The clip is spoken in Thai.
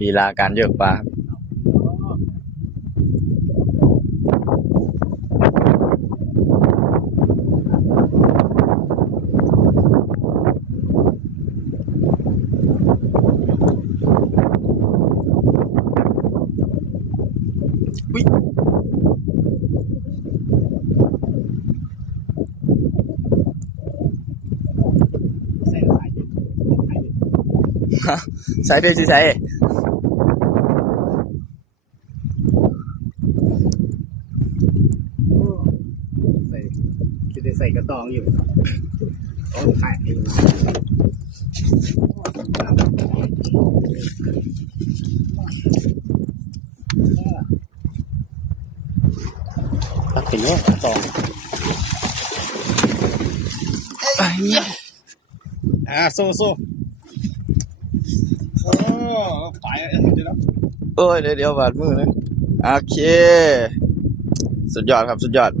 ลีลาการโยกปลาอุ๊ยใส่ได้สิใส่จะได้ใส่กระตองอยู่ต้องขายเองตัดถึงเนี่ยกระตองโซ่โอ้ไปแล้ว โอ้ยเดี๋ยวบาดมือนะโอเคสุดยอดครับสุดยอด